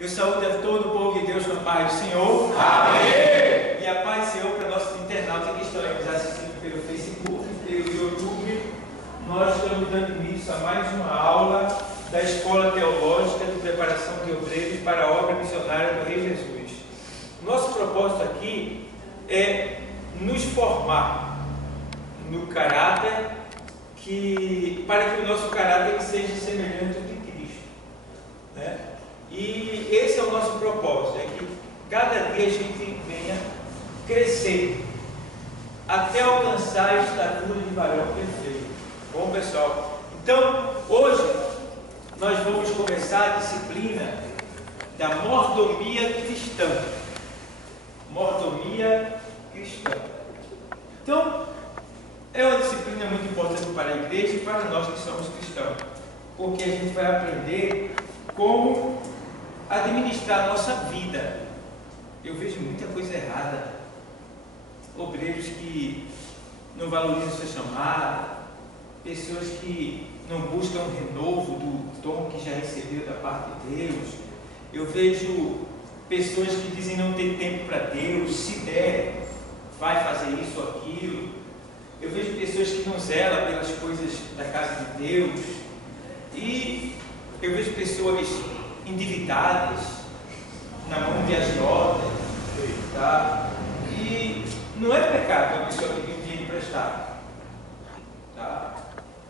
Eu saúdo a todo o povo de Deus com a paz do Senhor. Amém! E a paz do Senhor para nossos internautas que estão nos assistindo pelo Facebook, pelo YouTube. Nós estamos dando início a mais uma aula da Escola Teológica de Preparação de Obreiros para a Obra Missionária do Rei Jesus. Nosso propósito aqui é nos formar no caráter, para que o nosso caráter seja semelhante ao de Cristo, né? E esse é o nosso propósito, é que cada dia a gente venha crescer até alcançar a estatura de varão perfeito. Bom, pessoal, então hoje nós vamos começar a disciplina da mordomia cristã. Mordomia cristã. Então, é uma disciplina muito importante para a igreja e para nós que somos cristãos, porque a gente vai aprender como administrar a nossa vida. Eu vejo muita coisa errada, obreiros que não valorizam sua chamada, pessoas que não buscam um renovo do dom que já recebeu da parte de Deus. Eu vejo pessoas que dizem não ter tempo para Deus, se der, vai fazer isso ou aquilo. Eu vejo pessoas que não zelam pelas coisas da casa de Deus. E eu vejo pessoas endividadas na mão de agiotas, tá? E não é pecado uma pessoa pedir um dinheiro emprestado, tá?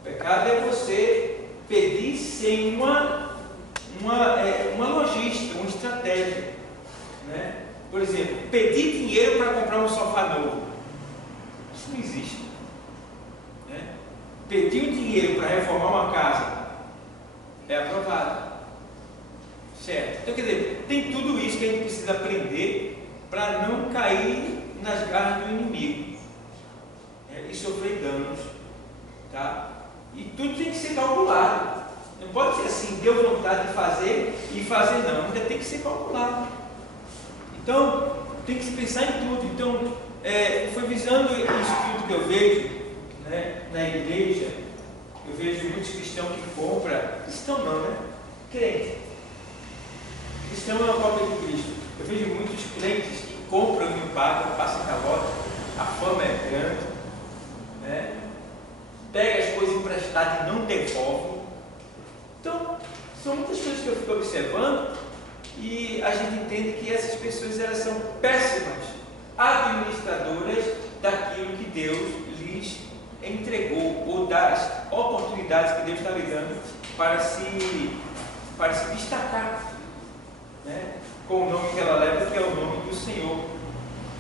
Pecado é você pedir sem uma logística, uma estratégia, né? Por exemplo, pedir dinheiro para comprar um sofá novo, isso não existe, né? Pedir um dinheiro para reformar uma casa é aprovado, certo? Então, quer dizer, tem tudo isso que a gente precisa aprender para não cair nas garras do inimigo, né? E sofrer danos, tá? E tudo tem que ser calculado. Não pode ser assim, deu vontade de fazer e fazer não, ainda tem que ser calculado. Então, tem que se pensar em tudo. Então, foi visando isso tudo que eu vejo, né, na igreja. Eu vejo muitos cristãos que compram, cristão não, né? Crente. Cristão é uma cópia de Cristo. Eu vejo muitos crentes que compram e não pagam, passam calote, a fama é grande, né? Pega as coisas emprestadas e não devolve. Então, são muitas coisas que eu fico observando e a gente entende que essas pessoas elas são péssimas administradoras daquilo que Deus lhes entregou ou das oportunidades que Deus está lhe dando para se destacar, né? Com o nome que ela leva, que é o nome do Senhor.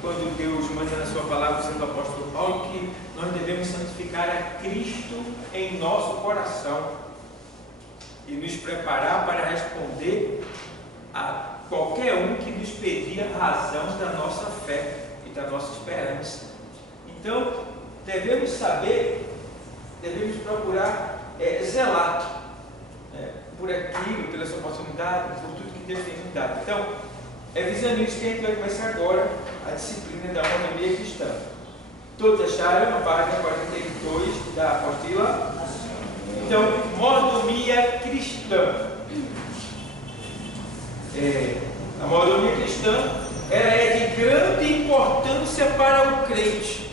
Quando Deus manda na sua palavra, sendo o apóstolo Paulo, que nós devemos santificar a Cristo em nosso coração e nos preparar para responder a qualquer um que nos pedir a razão da nossa fé e da nossa esperança. Então, devemos saber, devemos procurar zelar, por aquilo, pela sua oportunidade, por tudo que Deus tem nos dado. Então, é visando isso que a gente vai começar agora a disciplina da mordomia cristã. Todos acharam a página 42 da apostila? Então, mordomia cristã. A mordomia cristã ela é de grande importância para o crente.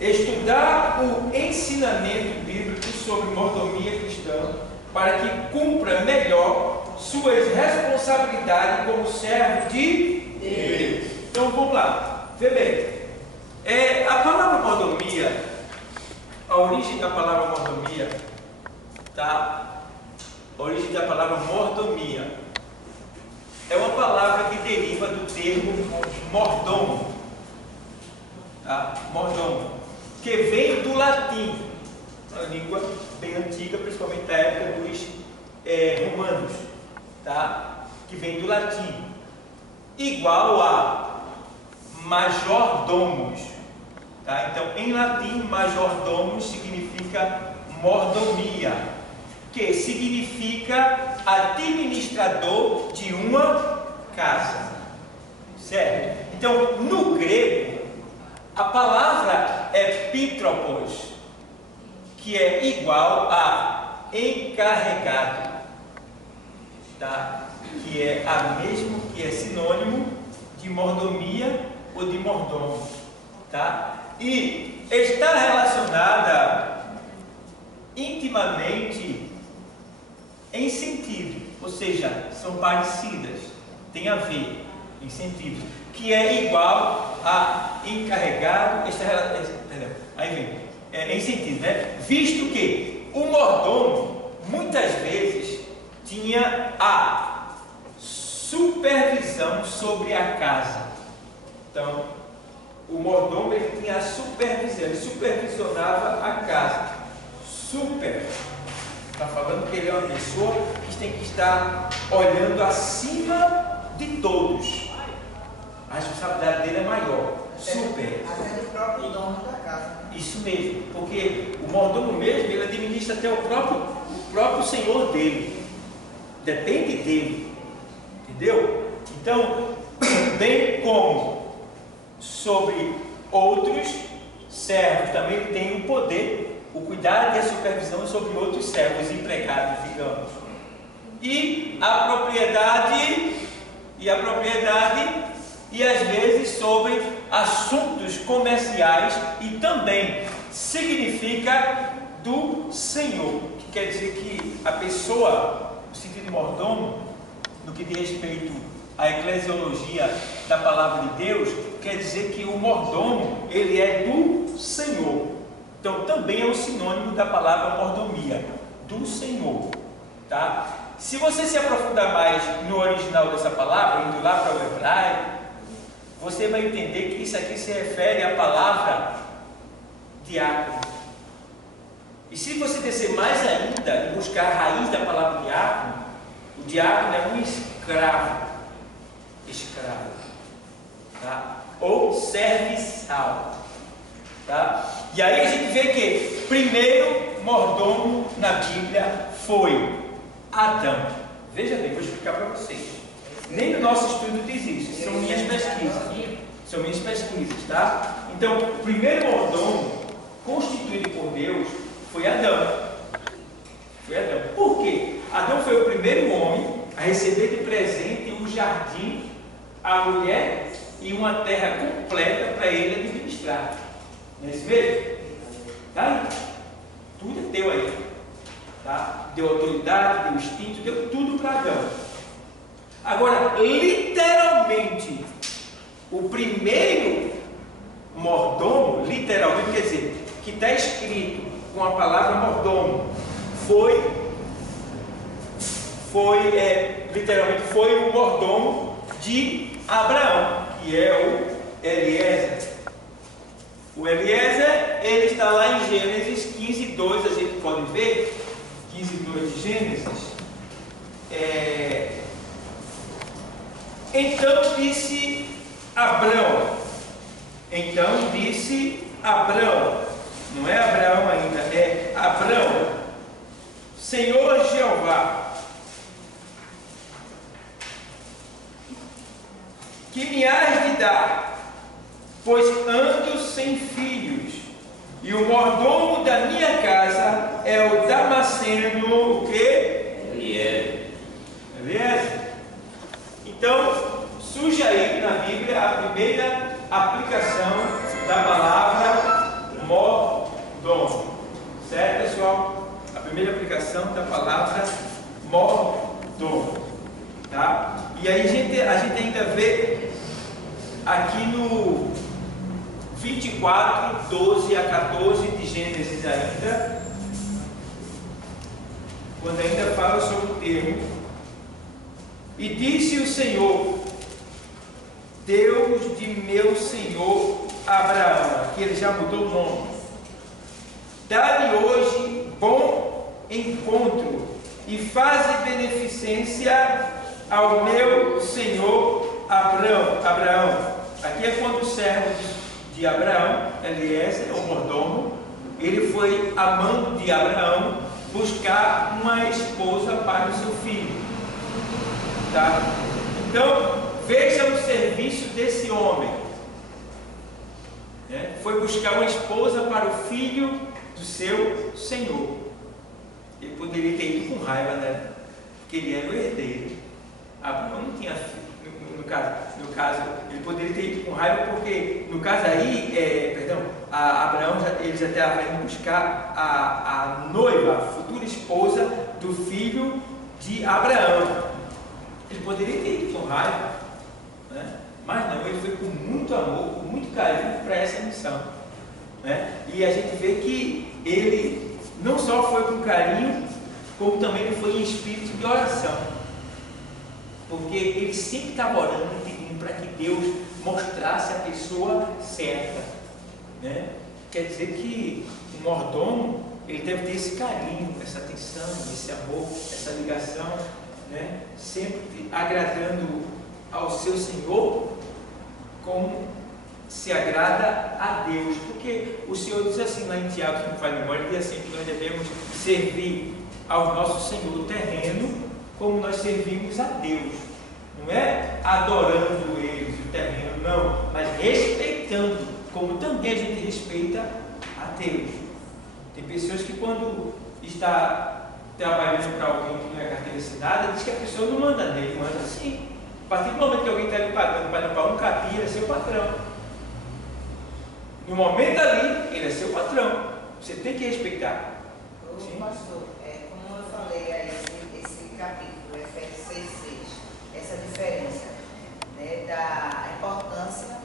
Estudar o ensinamento bíblico sobre mordomia cristã para que cumpra melhor suas responsabilidades como servo de Deus. Então vamos lá, vê bem. A palavra mordomia, a origem da palavra mordomia, tá? A origem da palavra mordomia é uma palavra que deriva do termo mordomo, tá? Mordomo, que vem do latim, uma língua bem antiga, principalmente da época dos romanos, tá? Que vem do latim, igual a majordomos, tá? Então, em latim, majordomos significa mordomia, que significa administrador de uma casa, certo? Então, no grego, a palavra é pitropos, que é igual a encarregado. tá? Que é sinônimo de mordomia ou de mordomo, tá? E está relacionada intimamente em sentido, ou seja, são parecidas, tem a ver em sentido, que é igual a encarregado, em sentido, né? Visto que o mordomo muitas vezes tinha a supervisão sobre a casa. Então, o mordomo ele tinha a supervisão, ele supervisionava a casa. Está falando que ele é uma pessoa que tem que estar olhando acima de todos. A responsabilidade dele é maior. Até do próprio dono da casa. Isso mesmo, porque o mordomo mesmo, ele administra até o próprio senhor dele. Depende dele. Entendeu? Então, bem como sobre outros servos, também tem o poder, o cuidado e a supervisão sobre outros servos, empregados, digamos. E a propriedade, e às vezes sobre assuntos comerciais, e também significa do Senhor, que quer dizer que a pessoa, no sentido de mordomo, no que diz respeito à eclesiologia da palavra de Deus, quer dizer que o mordomo, ele é do Senhor. Então também é um sinônimo da palavra mordomia, do Senhor, tá? Se você se aprofundar mais no original dessa palavra, indo lá para o hebraico, você vai entender que isso aqui se refere à palavra diácono. E se você descer mais ainda e buscar a raiz da palavra diácono, o diácono é um escravo, tá? Ou serviçal, tá? E aí a gente vê que primeiro mordomo na Bíblia foi Adão. Veja bem, vou explicar para vocês. Nem no nosso estudo diz isso, são minhas pesquisas, tá? Então, o primeiro mordomo constituído por Deus foi Adão. Por quê? Adão foi o primeiro homem a receber de presente um jardim, a mulher e uma terra completa para ele administrar. Não é isso mesmo? Tá? Tudo é teu aí. Tá? Deu autoridade, deu instinto, deu tudo para Adão. Agora, literalmente, o primeiro mordomo, literalmente, quer dizer, que está escrito com a palavra mordomo, literalmente foi o mordomo de Abraão, que é o Eliezer. O Eliezer, ele está lá em Gênesis 15:2, a gente pode ver, 15:2 de Gênesis. Então disse Abrão, não é Abraão ainda, é Abrão, Senhor Jeová, que me has de dar, pois ando sem filhos, e o mordomo da minha casa é o Damasceno, o quê? Eliezer. Então, surge aí na Bíblia a primeira aplicação da palavra mordomo. Certo, pessoal? A primeira aplicação da palavra mordomo. Tá? E aí a gente ainda vê aqui no 24, 12 a 14 de Gênesis ainda, quando ainda fala sobre o termo. E disse o Senhor, Deus de meu senhor Abraão, aqui ele já mudou o nome, dá-lhe hoje bom encontro e faze beneficência ao meu senhor Abraão. Aqui é quando o servo de Abraão, Eliezer, o mordomo, ele foi a mando de Abraão buscar uma esposa para o seu filho. Tá? Então, veja o serviço desse homem. Foi buscar uma esposa para o filho do seu senhor. Ele poderia ter ido com raiva, né? que ele era o herdeiro. Abraão não tinha filho. No caso, ele poderia ter ido com raiva, porque no caso aí, Abraão ele já estava indo buscar a noiva, a futura esposa do filho de Abraão. Ele poderia ter ido com raiva, né? Mas não, ele foi com muito amor, com muito carinho para essa missão, né? E a gente vê que ele não só foi com carinho, como também ele foi em espírito de oração. Porque ele sempre estava orando, pedindo para que Deus mostrasse a pessoa certa, né? Quer dizer que o mordomo, ele deve ter esse carinho, essa atenção, esse amor, essa ligação, né? Sempre agradando ao seu Senhor como se agrada a Deus. Porque o Senhor diz assim lá em Tiago, se não faz memória, ele diz assim que nós devemos servir ao nosso Senhor terreno como nós servimos a Deus. Não é adorando eles, o terreno, não, mas respeitando, como também a gente respeita a Deus. Tem pessoas que quando está trabalhando para alguém que não é carteira assinada, diz que a pessoa não manda nele, manda sim. A partir do momento que alguém está lhe pagando para limpar um capim, ele é seu patrão. No momento ali, ele é seu patrão. Você tem que respeitar. Sim. Pastor, como eu falei aí, esse capítulo, Efésios 6:6, essa diferença, né, da importância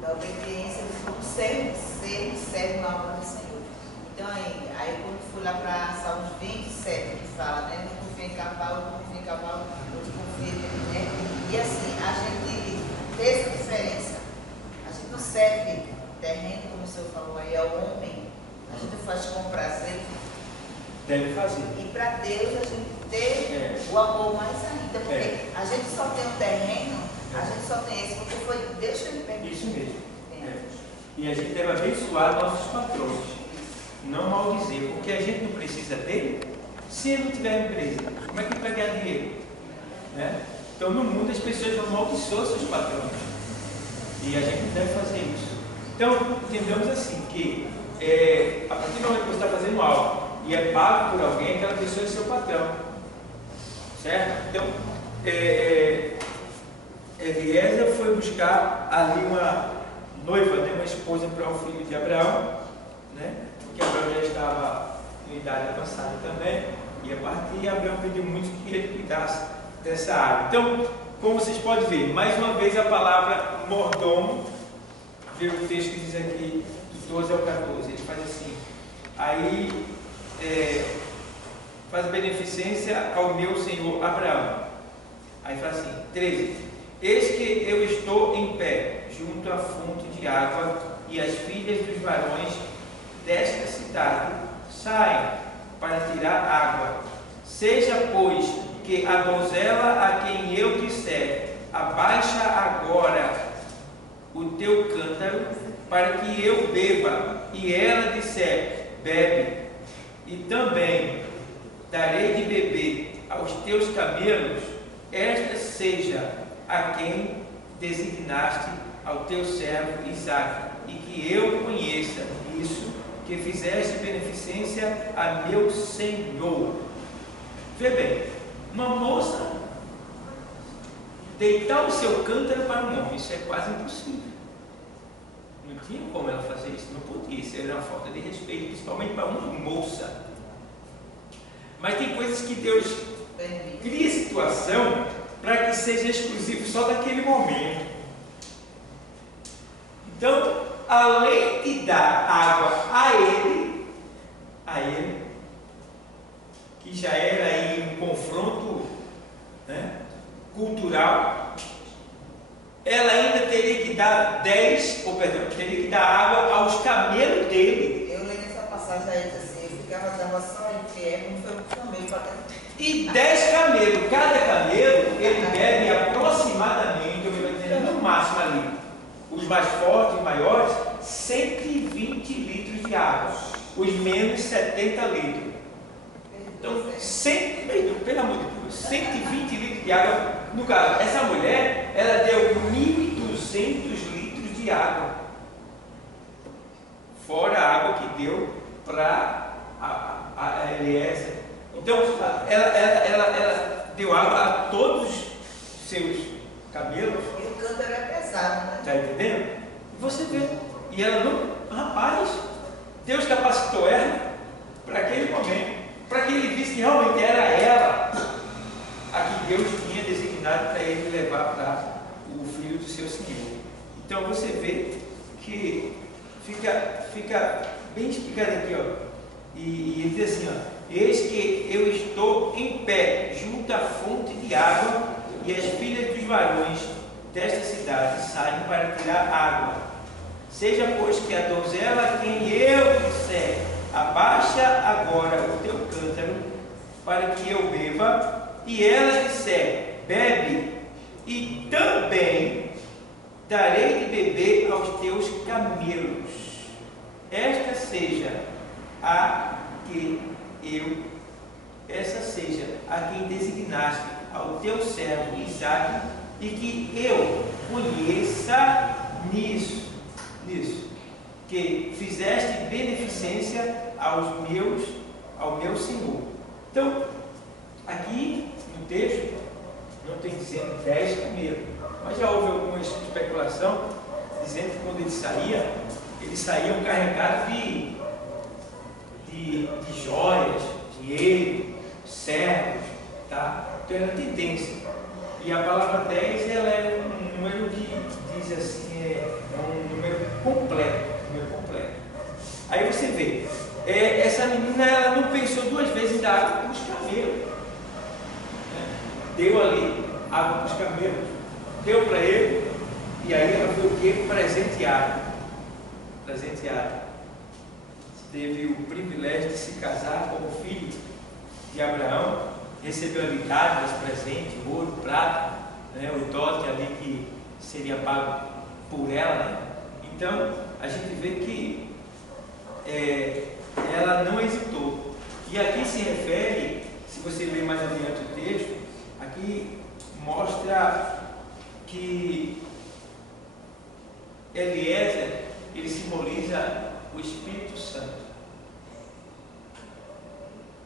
da obediência de como serve na obra do Senhor. Então, aí quando fui lá para Salmos 27, que fala, né, não confia em cavalo, não confia em cavalo, não confia nele, né? E assim, a gente tem essa diferença. A gente não serve terreno, como o senhor falou aí, ao homem. A gente faz com prazer. Deve fazer. E para Deus a gente ter o amor mais ainda. Porque a gente só tem o terreno, a gente só tem esse, porque foi Deus que ele permitiu. Isso mesmo. E a gente deve abençoar nossos patrões. Não maldizer. Porque a gente não precisa dele se ele não tiver empresa. Como é que ele vai ganhar dinheiro? Né? Então no mundo as pessoas amaldiçoam seus patrões. E a gente não deve fazer isso. Então, entendemos assim, que a partir do momento que você está fazendo algo e é pago por alguém, aquela pessoa é seu patrão. Certo? Então, Eliezer foi buscar ali uma noiva, né, uma esposa para o filho de Abraão, né? Porque Abraão já estava em idade avançada também, ia partir, e Abraão pediu muito que ele cuidasse dessa área. Então, como vocês podem ver, mais uma vez a palavra mordomo, vê o texto que diz aqui, do 12 ao 14, ele faz assim, aí faz beneficência ao meu senhor Abraão. Aí faz assim, 13, eis que eu estou em pé, junto à fonte de água, e as filhas dos varões desta cidade saem para tirar água. Seja, pois, que a donzela a quem eu disser, abaixa agora o teu cântaro, para que eu beba, e ela disser, bebe, e também darei de beber aos teus camelos, esta seja a quem designaste ao teu servo Isaque, e que eu conheça isso, que fizeste beneficência a meu Senhor. Vê bem, uma moça deitar o seu cântaro para um homem, isso é quase impossível. Não tinha como ela fazer isso, não podia, isso era uma falta de respeito, principalmente para uma moça. Mas tem coisas que Deus cria situação para que seja exclusivo só daquele momento. Então, além de dar água a ele, que já era aí um confronto, né, cultural, ela ainda teria que dar teria que dar água aos camelos dele. Eu leio essa passagem aí, assim, eu dava só em pé, como foi um camelo para cá. E 10 camelos, cada camelo, ele bebe aproximadamente, eu vou dizer, no máximo ali, os mais fortes e maiores, 120 litros de água, os menos 70 litros. Então, pelo amor de Deus, 120 litros de água. No caso, essa mulher, ela deu 1.200 litros de água, fora a água que deu para a Eliezer. Então, ela deu água a todos os seus camelos. E o cântaro é pesado, né? Está entendendo? E você vê. E ela não. Rapaz, Deus capacitou ela para aquele momento, para que ele visse que realmente era ela a que Deus tinha designado para ele levar para o filho do seu Senhor. Então você vê que fica bem explicado aqui, ó. E ele diz assim, ó: eis que eu estou em pé junto à fonte de água, e as filhas dos varões desta cidade saem para tirar água. Seja, pois, que a donzela a quem eu disser, abaixa agora o teu cântaro, para que eu beba, e ela disser, bebe, e também darei de beber aos teus camelos. Essa seja a quem designaste ao teu servo Isaque, e que eu conheça nisso, que fizeste beneficência ao meu Senhor. Então, aqui no texto, não tem dizendo 10 camelos, mas já houve alguma especulação dizendo que quando eles saíam carregados de joias, dinheiro, servos, tá? Então era tendência. E a palavra 10, ela é um número que diz assim, é um número completo. Aí você vê, essa menina, ela não pensou duas vezes em dar água para os camelos, né? Deu ali água para os camelos, deu para ele, e aí ela foi o quê? Presenteada. Teve o privilégio de se casar como filho de Abraão, recebeu ali dádivas, presente, ouro, prata, né? O dote ali que seria pago por ela, né? Então a gente vê que ela não hesitou. E aqui se refere, se você ler mais adiante o texto, aqui mostra que Eliezer, ele simboliza o Espírito Santo.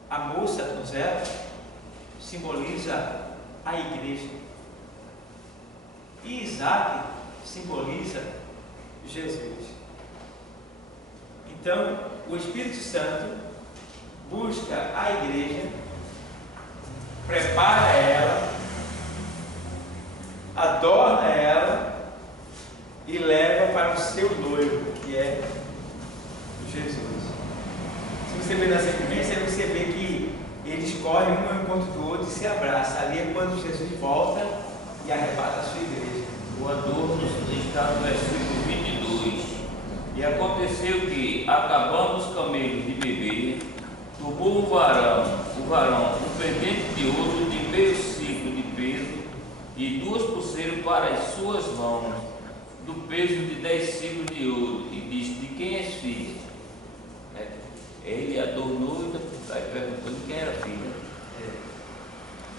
A moça donzela simboliza a igreja. E Isaque simboliza Jesus. Então, o Espírito Santo busca a igreja, prepara ela, adorna ela e leva para o seu noivo, que é Jesus. Se você ver na sequência, você vê que eles correm um ao encontro do outro e se abraçam. Ali é quando Jesus volta e arrebata a sua igreja. O adorno está no versículo 22. E aconteceu que, acabando os camelos de beber, tomou o varão um pendente de ouro de meio ciclo de peso e 2 pulseiras para as suas mãos, do peso de 10 ciclos de ouro, e disse: de quem és filha? Ele adornou e perguntou de quem era filha.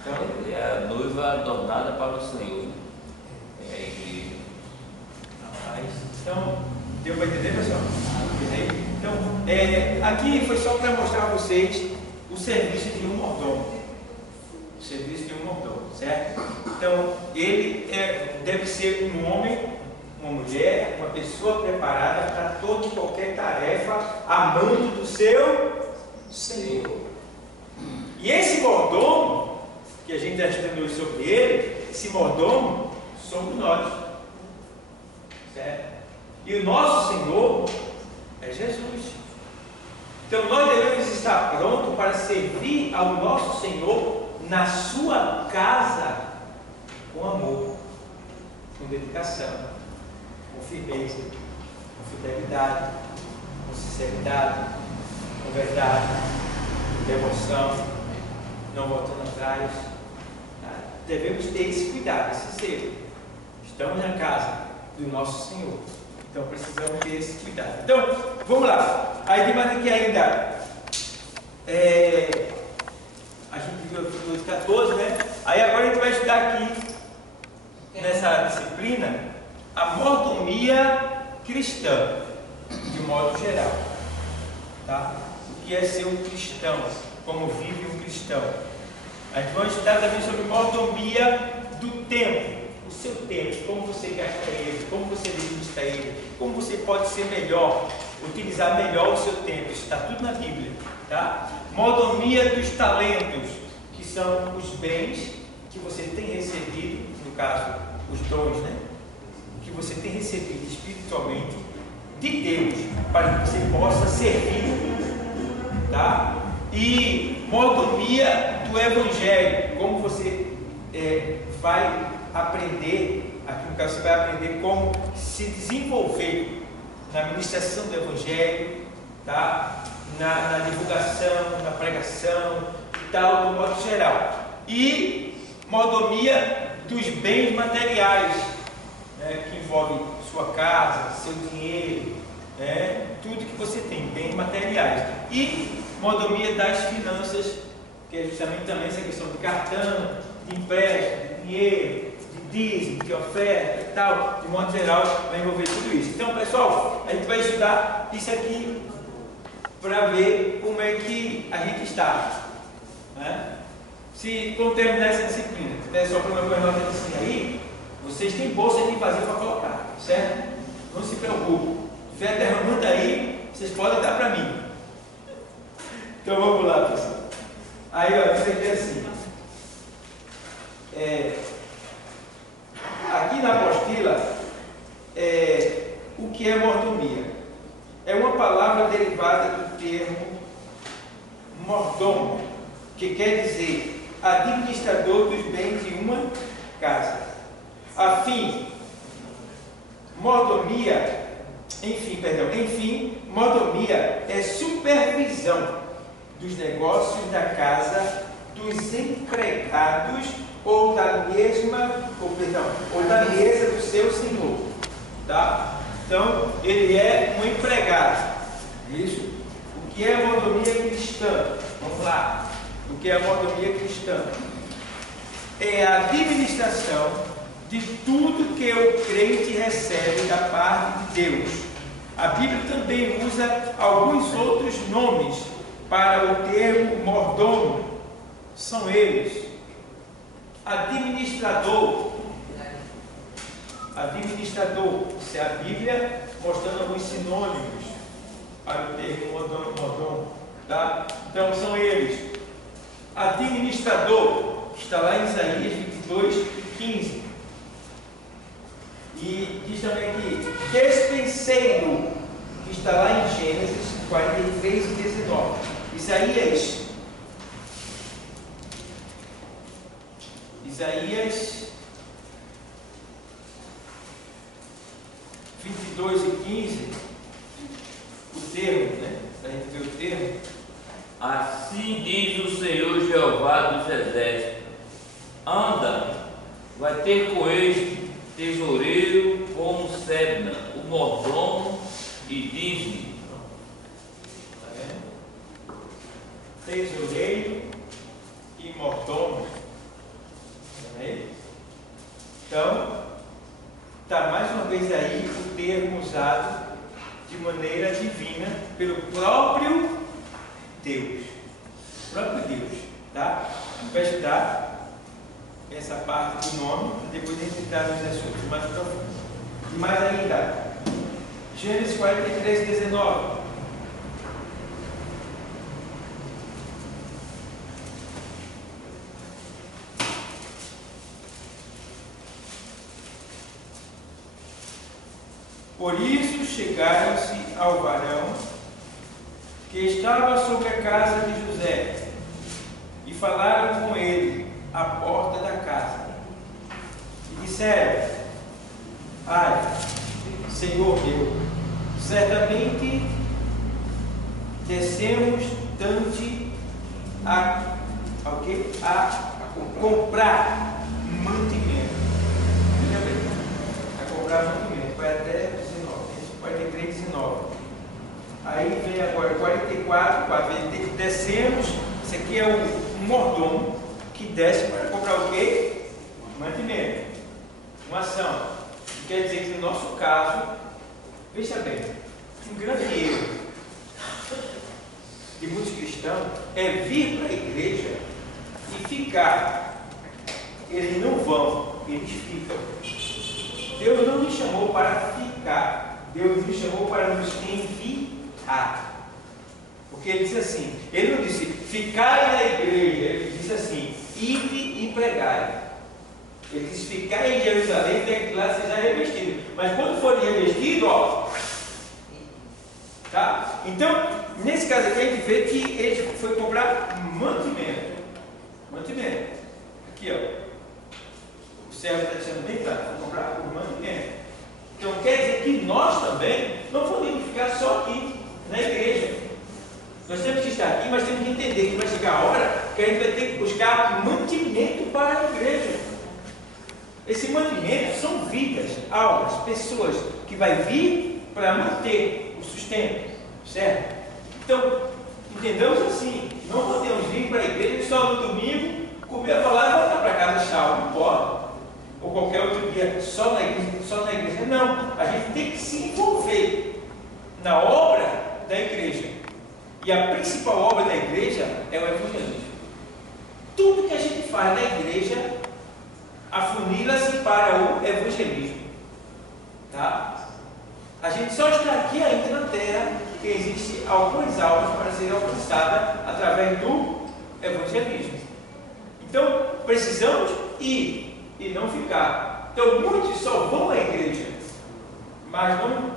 Então, é a noiva adornada para o Senhor. É a igreja. Então, deu para entender, pessoal? Então, aqui foi só para mostrar a vocês o serviço de um mordomo. O serviço de um mordomo, certo? Então, ele deve ser um homem, uma mulher, uma pessoa preparada para toda e qualquer tarefa, amando do seu Senhor. E esse mordomo, que a gente está estudando hoje sobre ele, esse mordomo somos nós, certo? E o nosso Senhor é Jesus. Então nós devemos estar prontos para servir ao nosso Senhor na sua casa com amor, com dedicação, com firmeza, com fidelidade, com sinceridade, com verdade, com devoção, não voltando atrás. Devemos ter esse cuidado, esse zelo. Estamos na casa do nosso Senhor, então precisamos ter esse cuidado. Então, vamos lá. Aí tem mais aqui ainda. A gente viu aqui 14, né? Aí agora a gente vai estudar aqui, nessa disciplina, a mordomia cristã, de modo geral. Tá? O que é ser um cristão? Como vive um cristão? A gente vai estudar também sobre mordomia do tempo. O seu tempo, como você gasta ele, como você administra ele, como você pode ser melhor, utilizar melhor o seu tempo. Isso está tudo na Bíblia, tá? Mordomia dos talentos, que são os bens que você tem recebido, no caso, os dons, né? Que você tem recebido espiritualmente de Deus, para que você possa servir, tá? E mordomia do Evangelho, como você vai aprender, aqui no caso você vai aprender como se desenvolver na ministração do Evangelho, tá? Na divulgação, na pregação e tal, do modo geral. E mordomia dos bens materiais, né? Que envolve sua casa, seu dinheiro, tudo que você tem, bens materiais. E mordomia das finanças, que é justamente também essa questão de cartão, de empréstimo, de dinheiro, de dízimo, de oferta e tal, de modo geral, vai envolver tudo isso. Então, pessoal, a gente vai estudar isso aqui para ver como é que a gente está, né? Se quando terminar essa disciplina, tiver só para uma nota assim aí, vocês têm bolsa de fazer para colocar, certo? Não se preocupe. Se estiver derramando aí, vocês podem dar para mim. Então vamos lá, pessoal. Aí, ó, isso aqui é assim. Aqui na apostila, o que é mordomia? É uma palavra derivada do termo mordomo, que quer dizer administrador dos bens de uma casa. Mordomia é supervisão dos negócios da casa dos empregados ou da mesa do seu senhor, tá? Então, ele é um empregado. Isso. O que é mordomia cristã? Vamos lá. O que é mordomia cristã? É a administração de tudo que o crente recebe da parte de Deus. A Bíblia também usa alguns outros nomes para o termo mordomo. São eles: administrador. Isso é a Bíblia mostrando alguns sinônimos para o termo mordomo, tá? Então são eles: administrador, que está lá em Isaías 22:15. E diz também aqui, despenseiro, que está lá em Gênesis 43:19. Isaías 22:15, o termo, né? Para a gente ver o termo. Assim diz o Senhor Jeová dos Exércitos: anda, vai ter com este tesoureiro como Sebna, o mordomo, e diz-lhe. Tá vendo? Tesoureiro e mordomo. Tá vendo? Então, está mais uma vez aí o termo usado de maneira divina pelo próprio Deus. Tá? A gente vai estudar essa parte do nome e depois a gente entrar nos assuntos mais profundos. E mais ainda, Gênesis 43:19. Por isso chegaram-se ao varão que estava sobre a casa de José e falaram com ele à porta da casa e disseram: ai, Senhor meu, certamente descemos dante a comprar mantimento. Veja bem, a comprar mantimento, vai até 43:19. Aí vem agora 44, descemos. Isso aqui é o mordomo que desce para comprar o quê? Mantimento, uma ação. Quer dizer que no nosso caso, veja bem, um grande erro de muitos cristãos é vir para a igreja e ficar. Eles não vão, eles ficam. Deus não nos chamou para ficar, Deus nos chamou para nos enviar. Porque ele disse assim, ele não disse ficai na igreja, ele disse assim, ide e pregai. Ele disse ficar em Jerusalém, tem que lá seja revestido. Mas quando for revestido, ó, tá? Então, nesse caso aqui a gente vê que ele foi comprar mantimento. Mantimento. Aqui, ó. O servo está dizendo bem claro, vou comprar o mantimento. Então quer dizer que nós também não podemos ficar só aqui, na igreja. Nós temos que estar aqui, mas temos que entender que vai chegar a hora que a gente vai ter que buscar mantimento para a igreja. Esse mantimento são vidas, almas, pessoas que vai vir para manter o sustento, certo? Então, entendamos assim, não podemos vir para a igreja só no domingo, comer a palavra e voltar para casa chau, não pode. Ou qualquer outro dia, só na igreja. Não, a gente tem que se envolver na obra da igreja. E a principal obra da igreja é o evangelismo. Tudo que a gente faz na igreja afunila-se para o evangelismo. Tá? A gente só está aqui ainda na terra porque existem algumas almas para serem alcançadas através do evangelismo. Então, precisamos ir e não ficar. Então, muitos só vão à igreja, mas não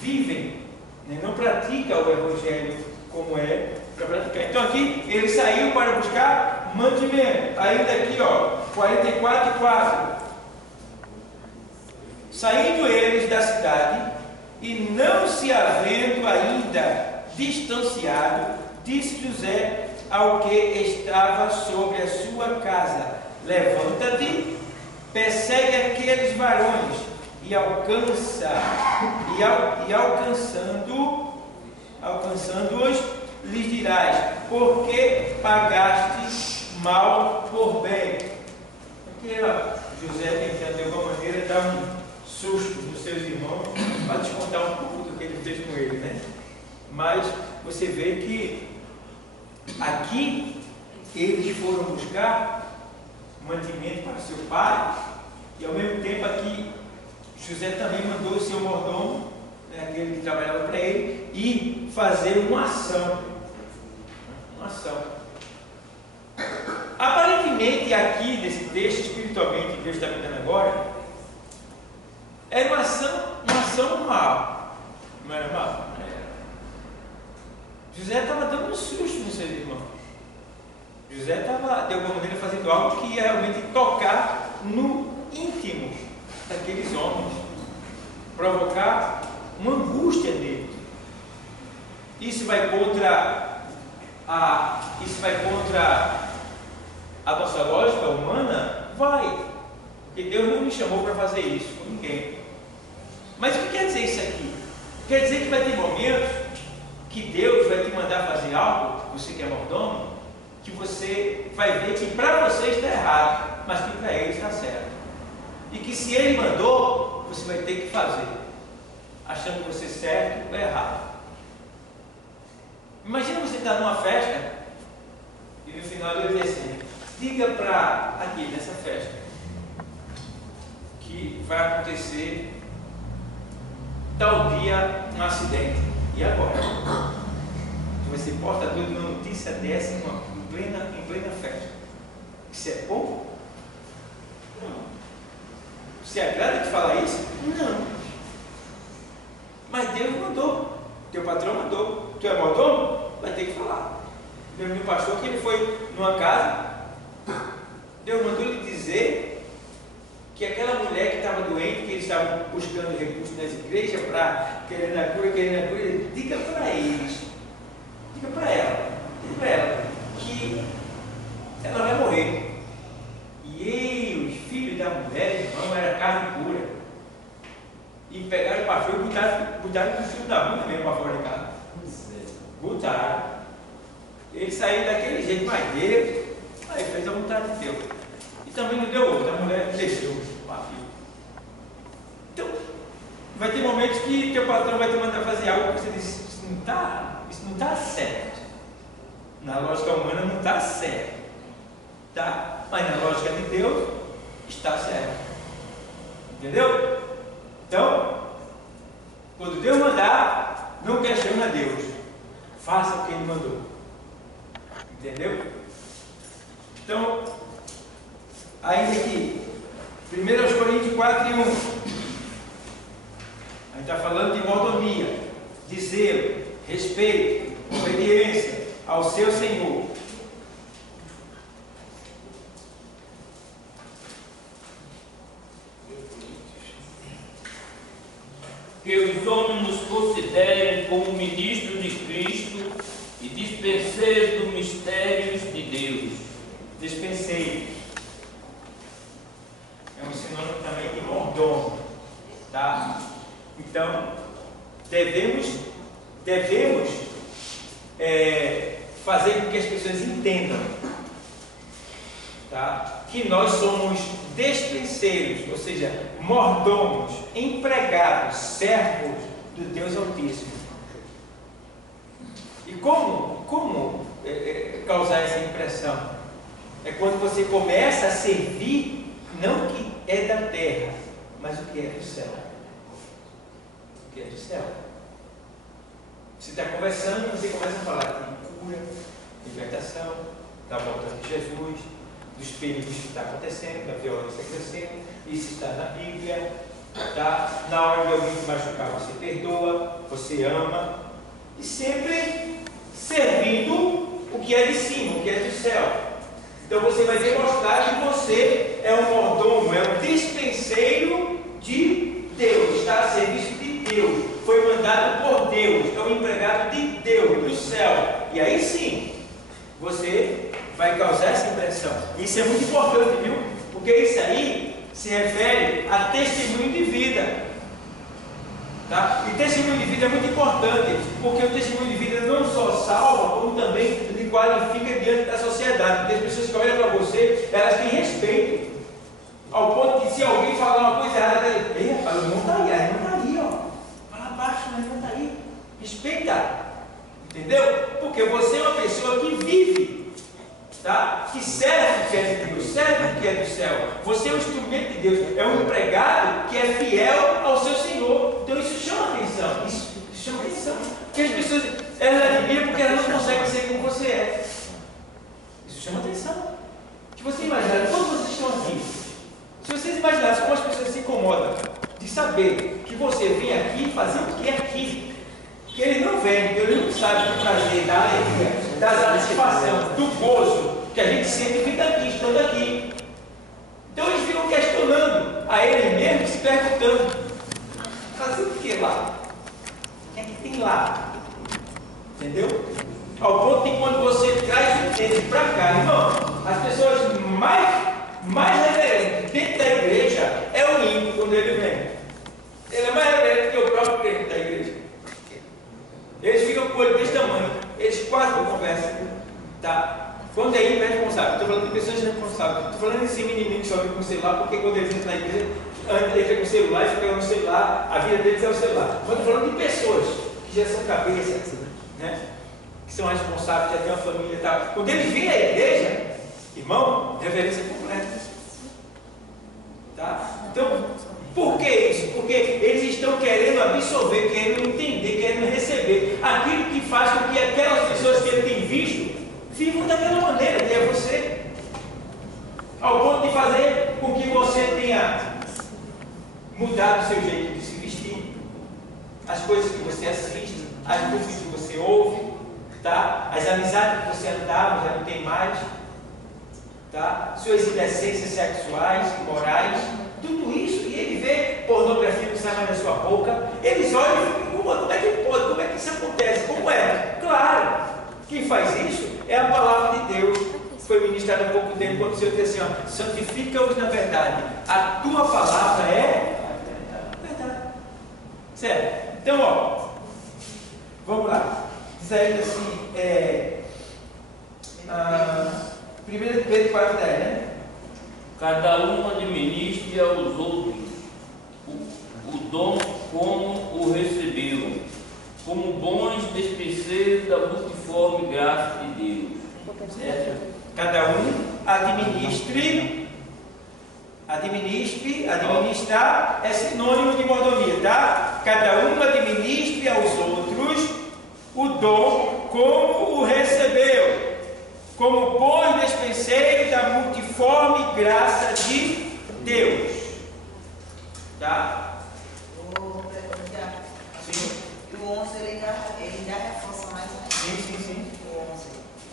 vivem, né? Não praticam o evangelho como é para praticar. Então, aqui ele saiu para buscar mantimento. Ainda aqui, ó, 44:4. Saindo eles da cidade e não se havendo ainda distanciado, disse José ao que estava sobre a sua casa: levanta-te, persegue aqueles varões e alcançando-os, lhes dirás: porque pagaste mal por bem. Porque José tentando de alguma maneira dar um susto nos seus irmãos para descontar um pouco do que ele fez com ele, né? Mas você vê que aqui eles foram buscar mantimento para seu pai, e ao mesmo tempo aqui José também mandou o seu mordomo, né, aquele que trabalhava para ele, ir fazer uma ação. Aparentemente aqui nesse texto, espiritualmente, que Deus está me dando agora, era uma ação mal. Não era mal? Era. José estava dando um susto nos seus irmãos. José estava, de alguma maneira, fazendo algo que ia realmente tocar no íntimo daqueles homens, provocar uma angústia nele. Isso vai contra a nossa lógica humana? Vai, porque Deus não me chamou para fazer isso com ninguém. Mas o que quer dizer isso aqui? Quer dizer que vai ter momentos que Deus vai te mandar fazer algo, você que é mordomo, que você vai ver que para você está errado, mas que para ele está certo. E que se ele mandou, você vai ter que fazer, achando você certo ou errado. Imagina você estar numa festa e no final ele diz assim: diga para aqui nessa festa que vai acontecer tal dia um acidente. E agora? Você posta tudo uma notícia dessa em plena festa. Isso é bom? Não. Você agrada de falar isso? Não. Mas Deus mandou. Teu patrão mandou. Tu é mordomo? Vai ter que falar. Deus me passou que ele foi numa casa. Deus mandou lhe dizer que aquela mulher que estava doente, que eles estavam buscando recursos nas igrejas para querendo a cura, diga para eles, diga para ela que ela vai morrer. E os filhos da mulher, irmão, era carne pura. E pegaram o pastor e botaram o filho da mãe mesmo para fora de casa. Botaram. Ele saiu daquele jeito, mas Deus, aí fez a vontade de Deus. E também não deu outra, a mulher deixou o filho. Então, vai ter momentos que teu patrão vai te mandar fazer algo que você diz: isso não está certo. Na lógica humana não está certo. Tá? mas na lógica de Deus está certo. Entendeu? Então, quando Deus mandar, não questiona Deus. Faça o que Ele mandou. Entendeu? Então, ainda aqui, 1 Coríntios 4:1. A gente está falando de mordomia, de zelo, respeito, obediência ao seu Senhor. Que os homens nos considerem como ministros de Cristo e dispenseiros dos mistérios de Deus. Dispenseiro é um sinônimo também de mordomo, tá? Então, devemos fazer com que as pessoas entendam, tá? Que nós somos dispenseiros, ou seja, mordomos, empregados, servos do Deus Altíssimo. E como causar essa impressão? É quando você começa a servir não o que é da terra, mas o que é do céu. O que é do céu. Você está conversando e você começa a falar de cura, libertação, da volta de Jesus, dos perigos que está acontecendo, da violência crescendo. Isso está na Bíblia. Tá? Na hora de alguém te machucar, você perdoa, você ama. E sempre servindo o que é de cima, o que é do céu. Então você vai demonstrar que você é um mordomo, é um dispenseiro de Deus, está a serviço de Deus, foi mandado por Deus, é um empregado de Deus, do céu. E aí sim, você vai causar essa impressão. Isso é muito importante, viu? Porque isso aí se refere a testemunho de vida. Tá? E testemunho de vida é muito importante, porque o testemunho de vida não só salva, como também lhe qualifica diante da sociedade. Porque as pessoas que olham para você, elas têm respeito. Ao ponto que se alguém falar uma coisa errada, ei, rapaz, o irmão está aí, a irmã está aí, ó. Fala baixo, o irmão está aí. Respeita. Entendeu? Porque você é uma pessoa que vive, tá? Que serve o que é de Deus, serve o que é do céu. Você é um instrumento de Deus, é um empregado que é fiel ao seu Senhor. Então isso chama atenção, isso chama atenção. Porque as pessoas, elas admiram porque elas não conseguem ser como você é. Isso chama atenção. Que você imagina, todos vocês estão aqui. Se vocês imaginassem como as pessoas se incomodam de saber que você vem aqui fazer o que é aqui. Que ele não vem, ele não sabe do prazer, da alegria, da satisfação, do gozo que a gente sempre fica aqui, estando aqui. Então eles ficam questionando a ele mesmo, se perguntando: fazer o que lá? O que é que tem lá? Entendeu? Ao ponto de quando você traz o tempo para cá, irmão, as pessoas mais reverentes dentro da igreja é o ímpio quando ele vem. Ele é mais reverente que o próprio crente da igreja. Eles ficam com o olho desse tamanho, eles quase não conversam. Tá? Quando é ímpio é responsável, estou falando de pessoas responsáveis, estou falando desse menininho que só vem com o celular, porque quando eles entram na igreja, antes ele fica com o celular e fica no celular, a vida deles é o celular. Mas estou falando de pessoas que já são cabeças, né? Que são responsáveis, já têm uma família e tal. Quando eles vêm à igreja, irmão, reverência completa. Tá? Então, por que isso? Porque eles estão querendo absorver, querendo entender, querendo receber aquilo que faz com que aquelas pessoas que ele tem visto vivam daquela maneira, que é você. Ao ponto de fazer com que você tenha mudado o seu jeito de se vestir, as coisas que você assiste, as músicas que você ouve, tá? As amizades que você andava já não tem mais, tá? Suas indecências sexuais e morais, tudo isso, e ele vê pornografia que sai mais da sua boca, eles olham e ficam: como é que pode? Como é que isso acontece? Como é? Claro, quem faz isso é a palavra de Deus. Foi ministrado há pouco tempo, quando o Senhor diz assim: ó, santifica-os na verdade, a tua palavra é verdade. Certo? Então, ó, vamos lá. Diz ainda assim, 1 Pedro 4:10, né? Cada um administre aos outros o dom como o recebeu, como bons despenseiros da multiforme graça de Deus. Certo? Cada um administrar é sinônimo de mordomia, tá? Cada um administre aos outros o dom como o recebeu, como bom despenseiro da multiforme graça de Deus. Tá? Sim. O 11 ele já reforça mais ou menos. Sim. O 11.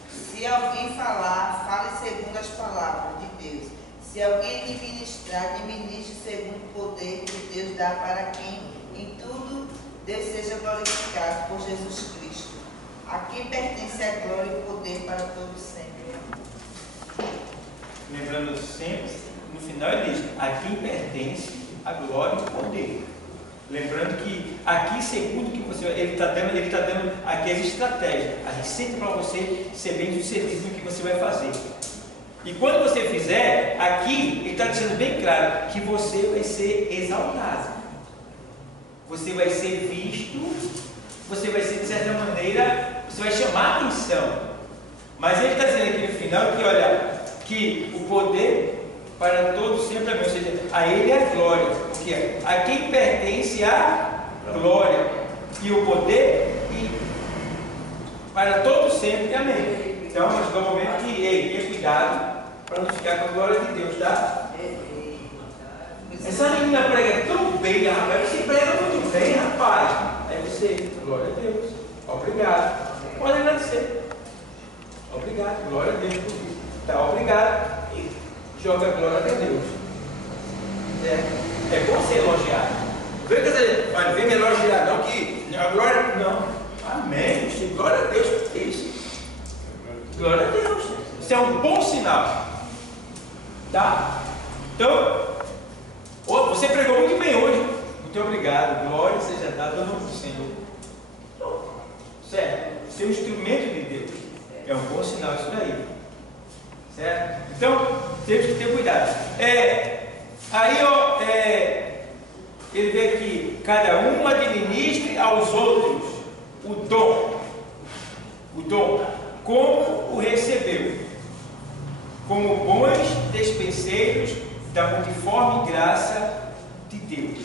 Se alguém falar, fale segundo as palavras de Deus. Se alguém administrar, administre segundo o poder que Deus dá para quem em tudo Deus seja glorificado por Jesus Cristo. A quem pertence a glória e o poder para todos sempre. Lembrando sempre, no final ele diz, a quem pertence a glória e o poder. Lembrando que aqui, segundo que você, ele está dando aqui as estratégias, a receita para você ser bem sucedido no que você vai fazer. E quando você fizer, aqui ele está deixando bem claro que você vai ser exaltado, você vai ser visto, você vai ser de certa maneira, você vai chamar a atenção. Mas ele está dizendo aqui no final que, olha, que o poder para todos sempre é meu, ou seja, a ele é a glória, porque a quem pertence a glória e o poder e para todos sempre, amém. Então, mas no momento que tenha cuidado para não ficar com a glória de Deus, tá? Essa menina prega tão bem, rapaz, você prega muito bem, rapaz. Aí você, glória a Deus, obrigado. Pode agradecer. Obrigado, glória a Deus por isso. Tá, obrigado. E joga a glória a Deus. É bom ser elogiado. Vem dizer, olha, vem me elogiar, não que a glória, não. Amém. Glória a Deus por isso. Glória a Deus. Isso é um bom sinal. Tá? Então, você pregou muito bem hoje. Muito obrigado. Glória seja dada ao nome do Senhor. Certo? Ser um instrumento de Deus. É um bom sinal isso daí. Certo? Então, temos que ter cuidado. Ele vê que cada um administre aos outros o dom, como o recebeu, como bons despenseiros da multiforme graça de Deus.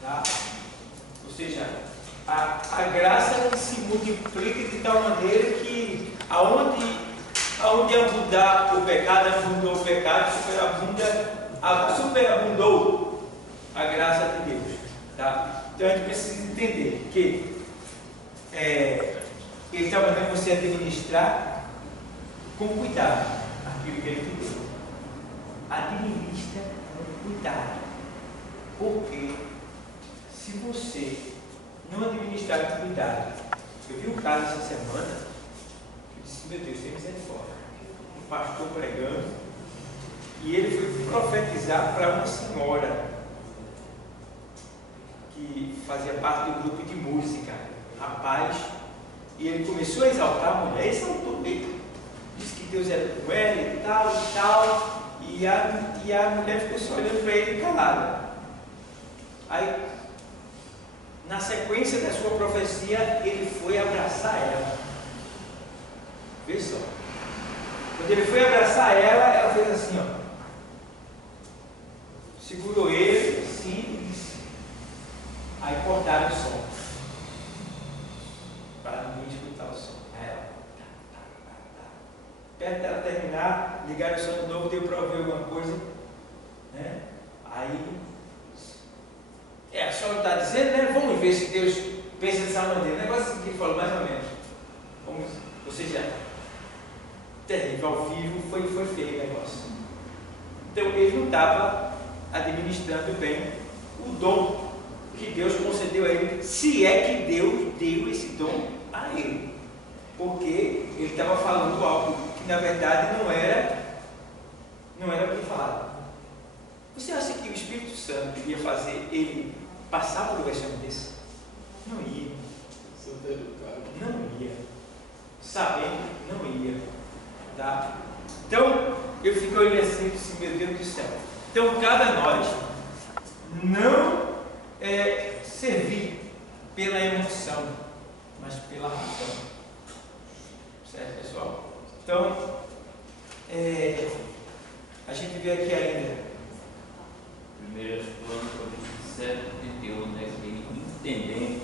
Tá? Ou seja, a graça que se multiplica de tal maneira que aonde abundar o pecado, abundou o pecado, superabundou a graça de Deus. Tá? Então a gente precisa entender que ele está mandando você administrar com cuidado aquilo que ele te deu. Administra com cuidado. Porque se você não administrar com cuidado, eu vi um caso essa semana, eu disse, meu Deus, tem misericórdia. Um pastor pregando, e ele foi profetizar para uma senhora que fazia parte do grupo de música, rapaz, e ele começou a exaltar a mulher, exaltou ele, disse que Deus era com ela e tal, e a mulher ficou só olhando para ele calada. Aí, na sequência da sua profecia, ele foi abraçar ela. Vê só. Quando ele foi abraçar ela, ela fez assim, ó. Segurou ele, assim, e disse. Aí cortaram o som. Para ninguém escutar o som. Aí ela. Perto dela terminar, ligaram o som de novo, deu para ouvir alguma coisa. Né? Aí. A senhora está dizendo, né? Vamos ver se Deus pensa dessa maneira. O negócio que ele falou mais ou menos. Ou seja, terrível, ao vivo, foi feio o negócio. Então ele não estava administrando bem o dom que Deus concedeu a ele, se é que Deus deu esse dom a ele. Porque ele estava falando algo que na verdade não era o que falava. Você acha que o Espírito Santo ia fazer ele passar por um vexame desse? Não ia. Não ia. Sabendo, não ia. Tá? Então, eu fico olhando assim, meu Deus do céu. Então, cada nós não servir pela emoção, mas pela razão. Certo, pessoal? Então, a gente vê aqui ainda. Primeiras Crônicas 27, 31, né? Entendendo.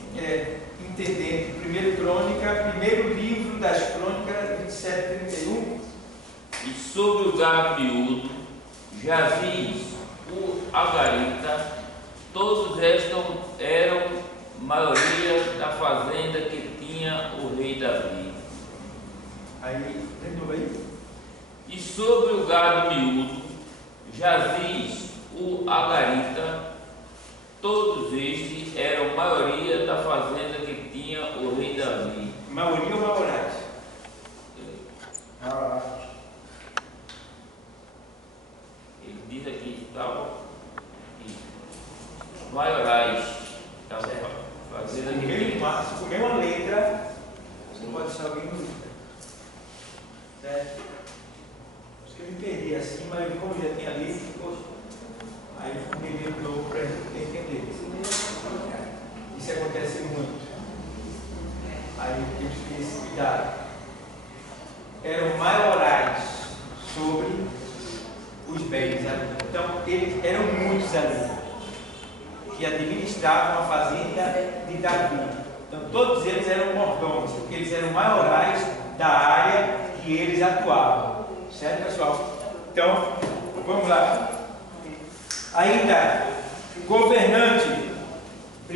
Entendendo. Primeiro livro das Crônicas 27, 31. E sobre o gado miúdo, Jaziz, o Agarita, todos estes eram maioria da fazenda que tinha o rei Davi. Aí, lembra aí? E sobre o gado miúdo, Jaziz, o Agarita, todos estes eram maioria da fazenda que tinha o rei Davi. Maioria ou maiorais? Ele diz aqui, estava maiorais. Estava fazenda que tinha. Se comer uma letra, você não pode deixar alguém no livro. Certo? Acho que eu me perdi assim, mas como já tinha lido, aí eu fui ler de novo para entender. Isso acontece muito. Aí temos que ter esse cuidado. Eram maiorais sobre os bens ali. Então, eles eram muitos ali que administravam a fazenda de Davi. Então, todos eles eram mordomos, porque eles eram maiorais da área que eles atuavam. Certo, pessoal? Então, vamos lá. Ainda, governante. 1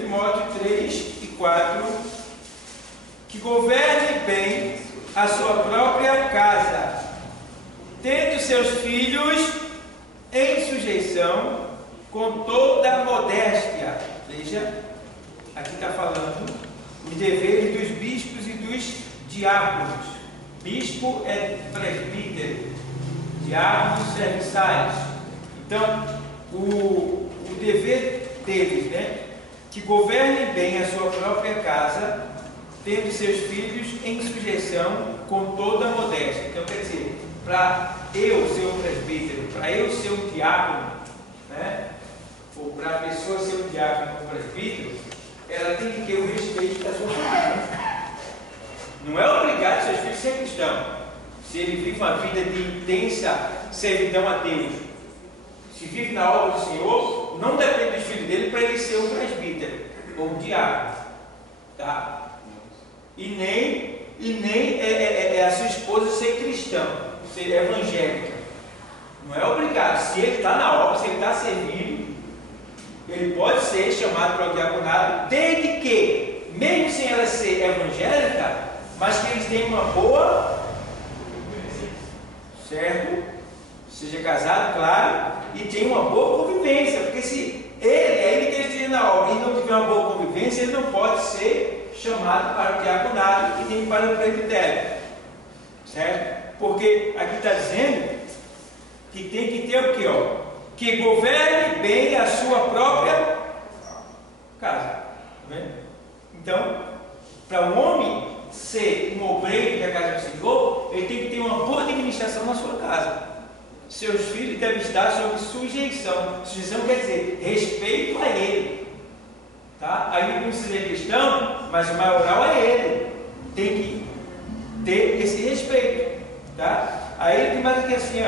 Timóteo 3 e 4, que governe bem a sua própria casa, tendo seus filhos em sujeição com toda a modéstia. Veja, aqui está falando os deveres dos bispos e dos diáconos. Bispo é presbítero, diáconos serviçais. Então, o dever deles, né? Que governem bem a sua própria casa, tendo seus filhos em sujeição com toda a modéstia. Então, quer dizer, para eu ser um presbítero, para eu ser um diácono, né? Ou para a pessoa ser um diácono ou presbítero, ela tem que ter o respeito da sua família. Não é obrigado seus filhos ser cristãos. Se ele vive uma vida de intensa servidão a Deus, se vive na obra do Senhor, não depende dos filhos dele para ele ser um presbítero ou um diácono, tá? E nem a sua esposa ser cristã, ser evangélica. Não é obrigado. Se ele está na obra, se ele está servindo, ele pode ser chamado para o diaconado, desde que, mesmo sem ela ser evangélica, mas que eles tenham uma boa, certo? Seja casado, claro, e tenha uma boa convivência, porque se ainda que ele esteja na obra e não tiver uma boa convivência, ele não pode ser chamado para o diaconado e nem para o presbitério, certo? Porque aqui está dizendo que tem que ter o quê? Que governe bem a sua própria casa. Tá vendo? Então, para um homem ser um obreiro da casa do Senhor, ele tem que ter uma boa administração na sua casa. Seus filhos devem estar sob sujeição. Sujeição quer dizer respeito a ele. Tá? Aí não precisa ser cristão, mas o maioral é ele. Tem que ter esse respeito. Tá? Aí ele tem mais aqui assim,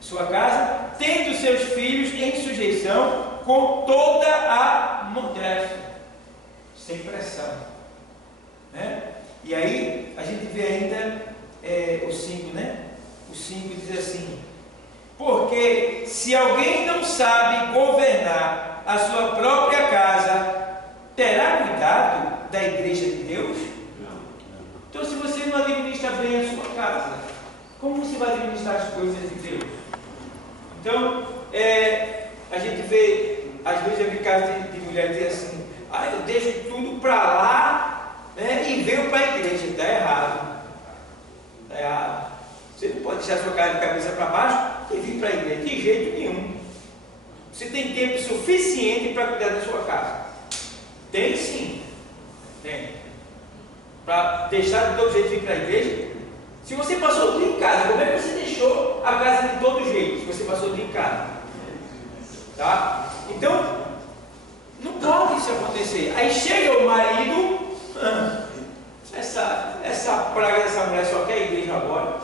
sua casa, tendo seus filhos em sujeição com toda a modéstia, sem pressão. Né? E aí a gente vê ainda o 5, né? O 5 diz assim: porque se alguém não sabe governar a sua própria casa, terá cuidado da igreja de Deus? Então, se você não administra bem a sua casa, como você vai administrar as coisas de Deus? Então, a gente vê, às vezes, eu vi casos de mulher dizer assim: eu deixo tudo para lá, né, e venho para a igreja. Está errado. Está errado. Você não pode deixar sua casa de cabeça para baixo e vir para a igreja, de jeito nenhum. Você tem tempo suficiente para cuidar da sua casa? Tem sim. Tem. Para deixar de todo jeito vir para a igreja? Se você passou o dia em casa, como é que você deixou a casa de todo jeito? Se você passou o dia em casa? Tá? Então, não pode isso acontecer. Aí chega o marido, essa praga dessa mulher só quer a igreja agora.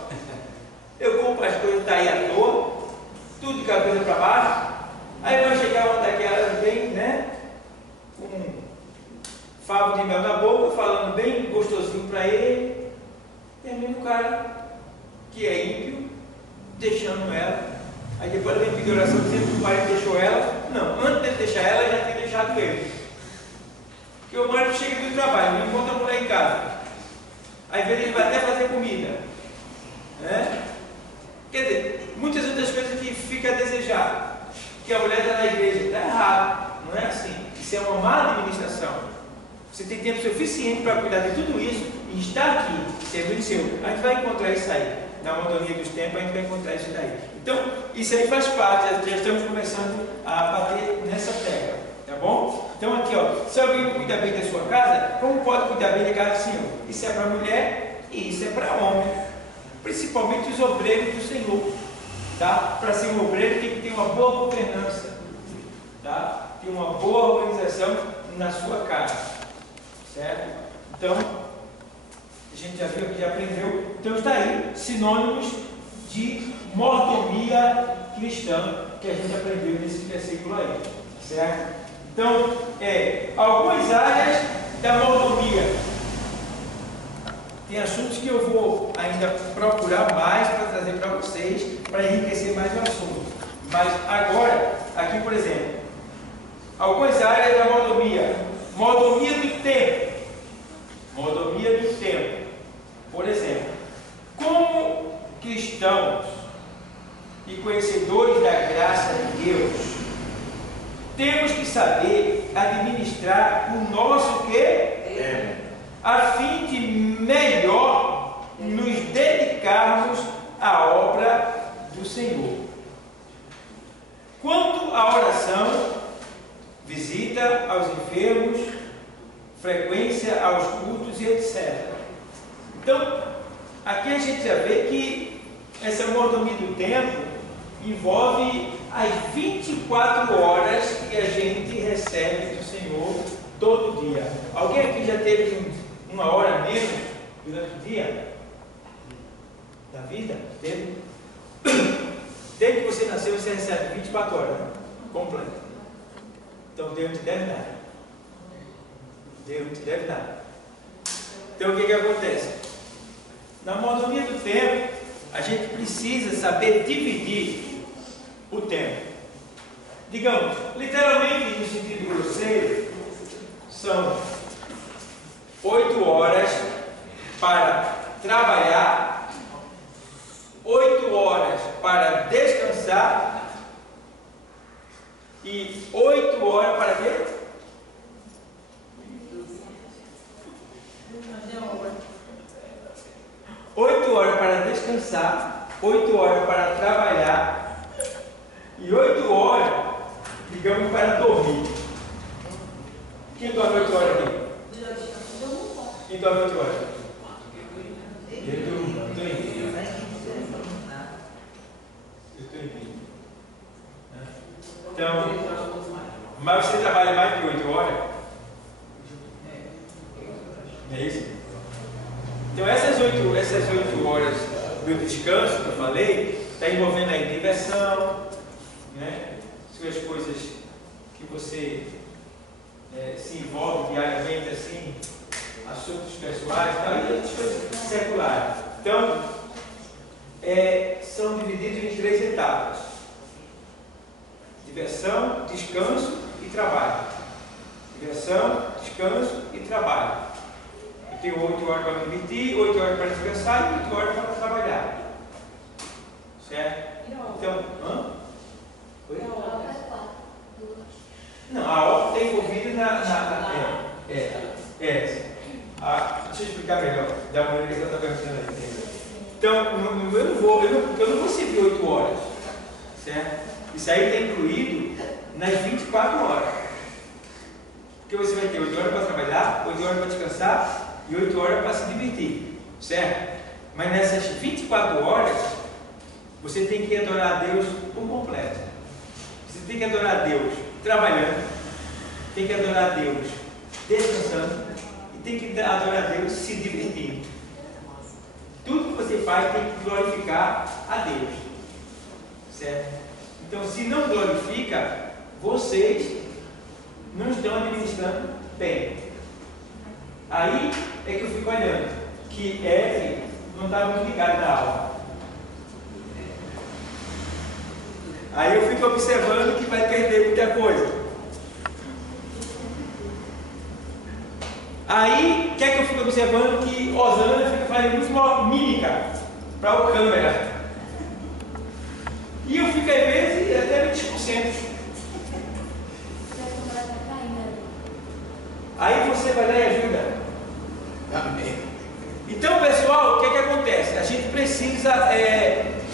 Eu compro as coisas daí à toa, tudo de cabeça para baixo. Aí vai chegar uma daquelas bem, né? Com um favo de mel na boca, falando bem gostosinho para ele. Termina o cara que é ímpio, deixando ela. Aí depois ele vem pedir oração dizendo que o marido deixou ela. Não, antes de deixar ela, já tinha deixado ele. Porque o marido chega do trabalho, não encontra a mulher em casa. Às vezes ele vai até fazer comida. Né? Quer dizer, muitas outras coisas que fica a desejar. Que a mulher está na igreja, está errado. Não é assim. Isso é uma má administração. Você tem tempo suficiente para cuidar de tudo isso e estar aqui, servindo o Senhor. A gente vai encontrar isso aí. Na monotonia dos tempos, a gente vai encontrar isso daí. Então, isso aí faz parte, já estamos começando a bater nessa tecla, tá bom? Então, aqui, ó, se alguém não cuida bem da sua casa, como pode cuidar bem da casa do Senhor? Isso é para mulher e isso é para homem, principalmente os obreiros do Senhor, tá? Para ser um obreiro tem que ter uma boa governança, tá? Ter uma boa organização na sua casa, certo? Então, a gente já viu aqui, já aprendeu. Então está aí, sinônimos de mordomia cristã, que a gente aprendeu nesse versículo aí, certo? Então, algumas áreas da mordomia. Tem assuntos que eu vou ainda procurar mais para trazer para vocês, para enriquecer mais o assunto. Mas agora, aqui por exemplo, algumas áreas da mordomia. Mordomia do tempo. Mordomia do tempo. Por exemplo, como cristãos e conhecedores da graça de Deus, temos que saber administrar o nosso quê? A fim de melhor nos dedicarmos à obra do Senhor. Quanto à oração, visita aos enfermos, frequência aos cultos e etc. Então, aqui a gente já vê que essa mordomia do tempo envolve as 24 horas que a gente recebe do Senhor todo dia. Alguém aqui já teve uma hora menos durante o dia? Da vida? Teve? Desde que você nasceu, você recebe 24 horas, né? Completo. Então Deus não te deve nada. Deus não te deve nada. Então o que acontece? Na mordomia do tempo, a gente precisa saber dividir o tempo. Digamos, literalmente, no sentido grosseiro, são 8 horas para trabalhar, 8 horas para descansar e 8 horas para quê? Oito horas para descansar, 8 horas para trabalhar e 8 horas, digamos, para dormir. Quem dorme 8 horas aqui? Quem dorme 8 horas? Eu estou em vida. Eu estou em vida. Então, mas você trabalha mais de 8 horas? Não é isso? Então essas 8 horas do descanso que eu falei, está envolvendo aí diversão, né? Suas coisas que você se envolve diariamente, assim, assuntos pessoais, tal, e outras coisas seculares. Então, são divididos em 3 etapas: diversão, descanso e trabalho. Diversão, descanso e trabalho. Eu tenho 8 horas para me divertir, 8 horas para descansar e 8 horas para trabalhar. Certo? Então, Oi? Não, a obra está envolvida deixa eu explicar melhor, da maneira que você está perguntando aí. Então, eu não vou servir 8 horas. Certo? Isso aí está incluído nas 24 horas. Porque você vai ter 8 horas para trabalhar, 8 horas para descansar e 8 horas para se divertir, certo? Mas nessas 24 horas, você tem que adorar a Deus por completo, Você tem que adorar a Deus trabalhando, tem que adorar a Deus descansando e tem que adorar a Deus se divertindo. Tudo que você faz tem que glorificar a Deus, certo? Então, se não glorifica, vocês não estão administrando bem. Aí é que eu fico olhando que F não está muito ligado na aula. Aí eu fico observando que vai perder muita coisa. Aí, quer que eu fique observando que Osana fica fazendo muito mímica para o câmera. E eu fico, às vezes, até 20%. Aí você vai lá e ajuda. Amém. Então, pessoal, o que acontece? A gente precisa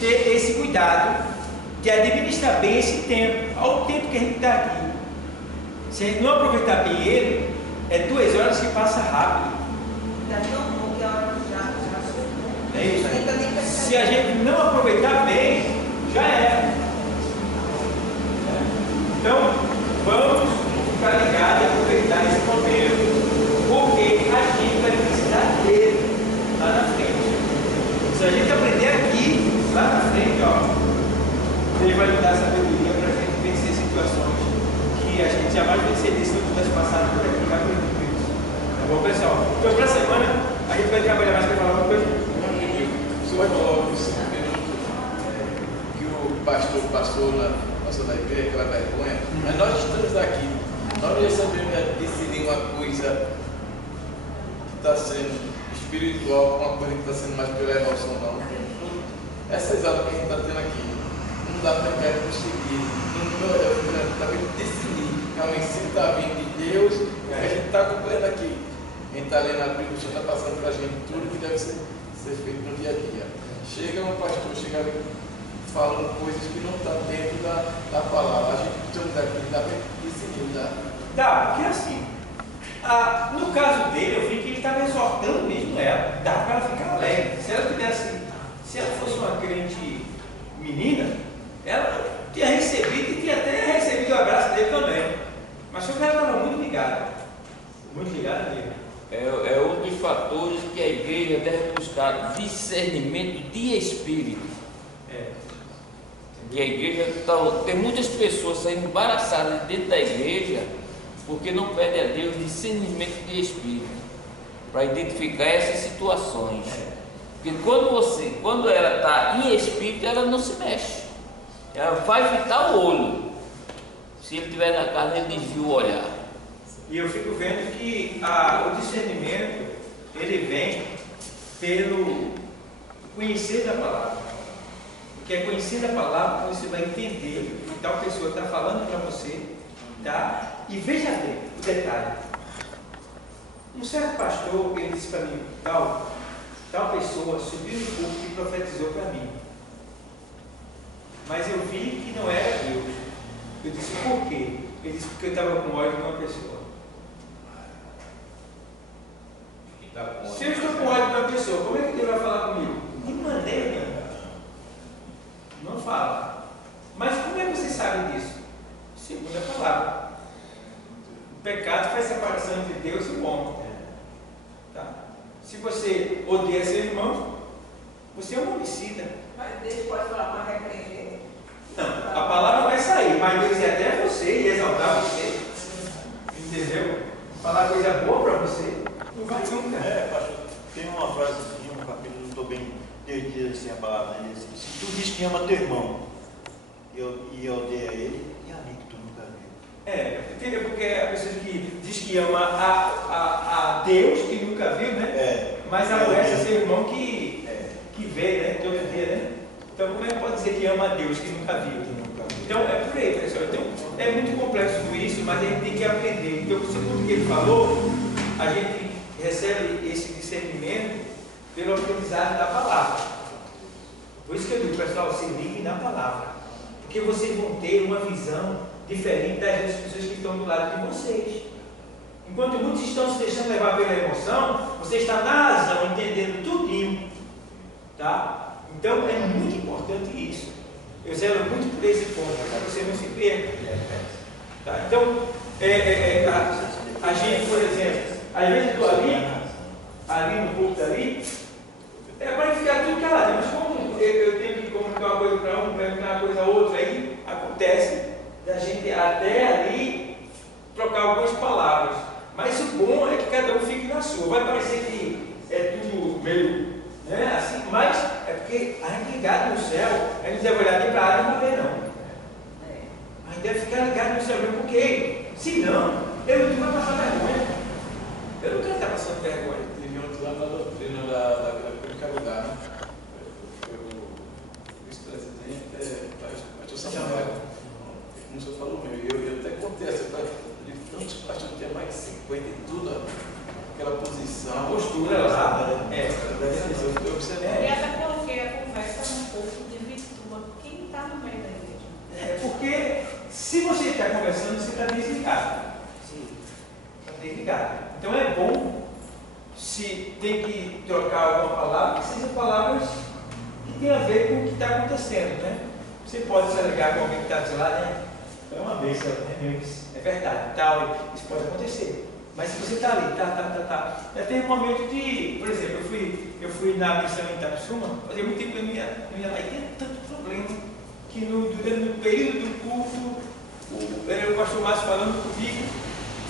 ter esse cuidado de administrar bem esse tempo. Olha o tempo que a gente está aqui. Se a gente não aproveitar bem ele, é 2 horas que passa rápido. Ainda tão bom que a hora já É isso aí. Se a gente não aproveitar bem, já era. Então, vamos ficar ligados e aproveitar esse momento, porque a gente vai precisar dele lá na frente. Se a gente aprender aqui, lá na frente, ele vai nos dar sabedoria para a gente vencer situações que a gente jamais venceria se não tivesse passado por aqui, aprendido isso. Tá bom, pessoal? Então, para a semana, a gente vai trabalhar mais para falar uma coisa. O senhor falou que o pastor passou na igreja, aquela vergonha, mas nós estamos aqui, nós já sabemos decidir uma coisa que está sendo espiritual, uma coisa que está sendo mais pela emoção, não. Essas aulas que a gente está tendo aqui, não dá para ninguém conseguir, não dá para decidir, é um ensino que está vindo de Deus, que a gente está acompanhando aqui. A gente está lendo a Bíblia, o Senhor está passando para a gente tudo que deve ser feito no dia a dia. Chega um pastor, chega falando coisas que não estão dentro da palavra. A gente precisa daqui, dá para decidir, dá? Dá, porque assim, no caso dele, eu vi que ele estava exortando mesmo ela, dá para ela ficar alegre. Se ela tivesse, se ela fosse uma crente menina, ela tinha recebido e tinha até recebido o abraço dele também. Mas só que ela estava muito ligada nele. É um dos fatores que a igreja deve buscar discernimento de espírito. E a igreja tem muitas pessoas saindo embaraçadas dentro da igreja porque não pedem a Deus discernimento de espírito para identificar essas situações. Porque quando ela está em espírito, ela não se mexe. Ela vai fitar o olho. Se ele estiver na carne, ele desvia o olhar. E eu fico vendo que o discernimento, ele vem pelo conhecer da palavra. Porque é conhecer da palavra que você vai entender o que tal pessoa está falando para você, tá? E veja bem o detalhe. Um certo pastor, ele disse para mim, tal pessoa subiu no púlpito e profetizou para mim. Mas eu vi que não era Deus. Eu disse, por quê? Ele disse, porque eu estava com ódio de uma pessoa. Se eu estou com ódio de uma pessoa, como é que Deus vai falar comigo? De maneira nenhuma. Não fala. Mas como é que você sabe disso? Segundo a palavra. O pecado faz separação entre Deus e o homem. Tá? Se você odeia seu irmão, você é um homicida. Mas Deus pode falar para repreender? Não, a palavra vai sair, mas Deus ia até você e exaltar você. Entendeu? Falar coisa boa para você. Não vai nunca. Pastor, tem uma frase em um capítulo, não estou bem perdido assim a palavra, ele diz assim, se tu diz que ama teu irmão e odeia ele, e amigo que tu nunca viu. Entendeu? Porque a pessoa que diz que ama a Deus, que nunca viu, né? Mas aborrece seu irmão que vê, né? Todo dia, né? Então, como é que pode dizer que ama a Deus, que nunca viu? Então, é por aí, pessoal. Então, é muito complexo tudo isso, mas a gente tem que aprender. Então, segundo o que ele falou, a gente recebe esse discernimento pelo aprendizado da palavra. Por isso que eu digo, pessoal, se liguem na palavra, porque vocês vão ter uma visão diferente das pessoas que estão do lado de vocês. Enquanto muitos estão se deixando levar pela emoção, você está na razão, entendendo tudinho, tá? Então é muito importante isso. Eu zelo muito por esse ponto, para que você não se perca. Tá? Então, a gente, por exemplo, às vezes eu estou ali no culto ali, para ficar tudo calado, mas como eu tenho que comunicar uma coisa para um, comunicar uma coisa a outra, aí acontece da gente até ali trocar algumas palavras. Mas o bom é que cada um fique na sua. Vai parecer que é tudo meio, né, assim, mas é porque a gente ligado no céu, a gente deve olhar nem para a área e não ver, não. A gente deve ficar ligado no céu, porque senão eu não vou passar vergonha. Eu não quero estar passando vergonha. Teve outro lá na doutrina da Caridade, né? O vice-presidente, pastor Samuel, como o senhor falou mesmo, eu até contei essa tantos pastores, tinha mais de 50 e tudo, aquela posição. A postura lá. Eu observei. E até coloquei a conversa um pouco de virtude quem está no meio da igreja. Porque se você está conversando, você está desligado. Está desligado. Então é bom, se tem que trocar alguma palavra, que sejam palavras que tenham a ver com o que está acontecendo, né? Você pode se alegar com alguém que está do lado, né? É uma bênção, né? É verdade, tal, isso pode acontecer. Mas se você está ali, já tem um momento de, por exemplo, eu fui na missão em Itapsuma, fazia muito tempo que eu não ia lá, e tinha tanto problema, que no período do culto, era o pastor Márcio falando comigo,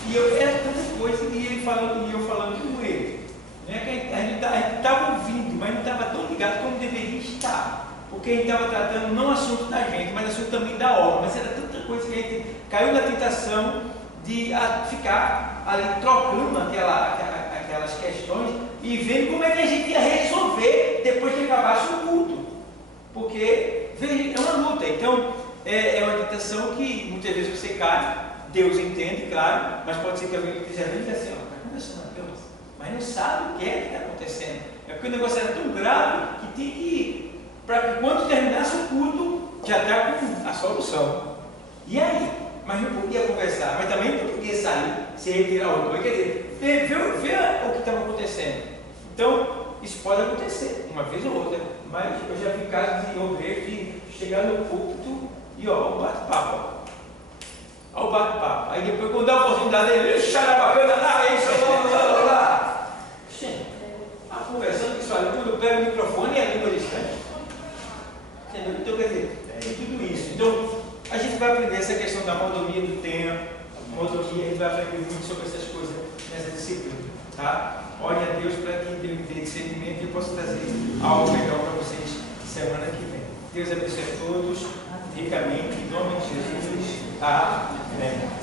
e era tanta coisa, e ele falando, e eu falando com ele. Né? Que a gente estava ouvindo, mas não estava tão ligado como deveria estar. Porque a gente estava tratando não assunto da gente, mas assunto também da obra. Mas era tanta coisa que a gente caiu na tentação de ficar ali trocando aquelas questões e vendo como é que a gente ia resolver depois que acabasse o culto. Porque é uma luta. Então, é uma tentação que muitas vezes você cai, Deus entende, claro, mas pode ser que alguém esteja vendo e diga assim, está conversando a Deus, mas não sabe o que é que está acontecendo. É porque o negócio era tão grave que tem que ir, para que quando terminasse o culto, já está com a solução. E aí? Mas não podia conversar, mas também não podia sair, se retirar o outro. Quer dizer, ver o que estava acontecendo. Então, isso pode acontecer, uma vez ou outra, mas eu já vi casos de obreiros de chegar no púlpito e o bate-papo. Olha o bate-papo. Aí depois, quando dá a oportunidade, ele xarabacana lá, lá. Está conversando, isso olha, quando pega o microfone é a língua distante. Entendeu? Então, quer dizer, tem tudo isso. Então, a gente vai aprender essa questão da mordomia do tempo, mordomia, a gente vai aprender muito sobre essas coisas nessa disciplina. Tá? Ore a Deus para que ele dê discernimento e possa trazer algo melhor para vocês semana que vem. Deus abençoe a todos ricamente, em nome de Jesus. Amém.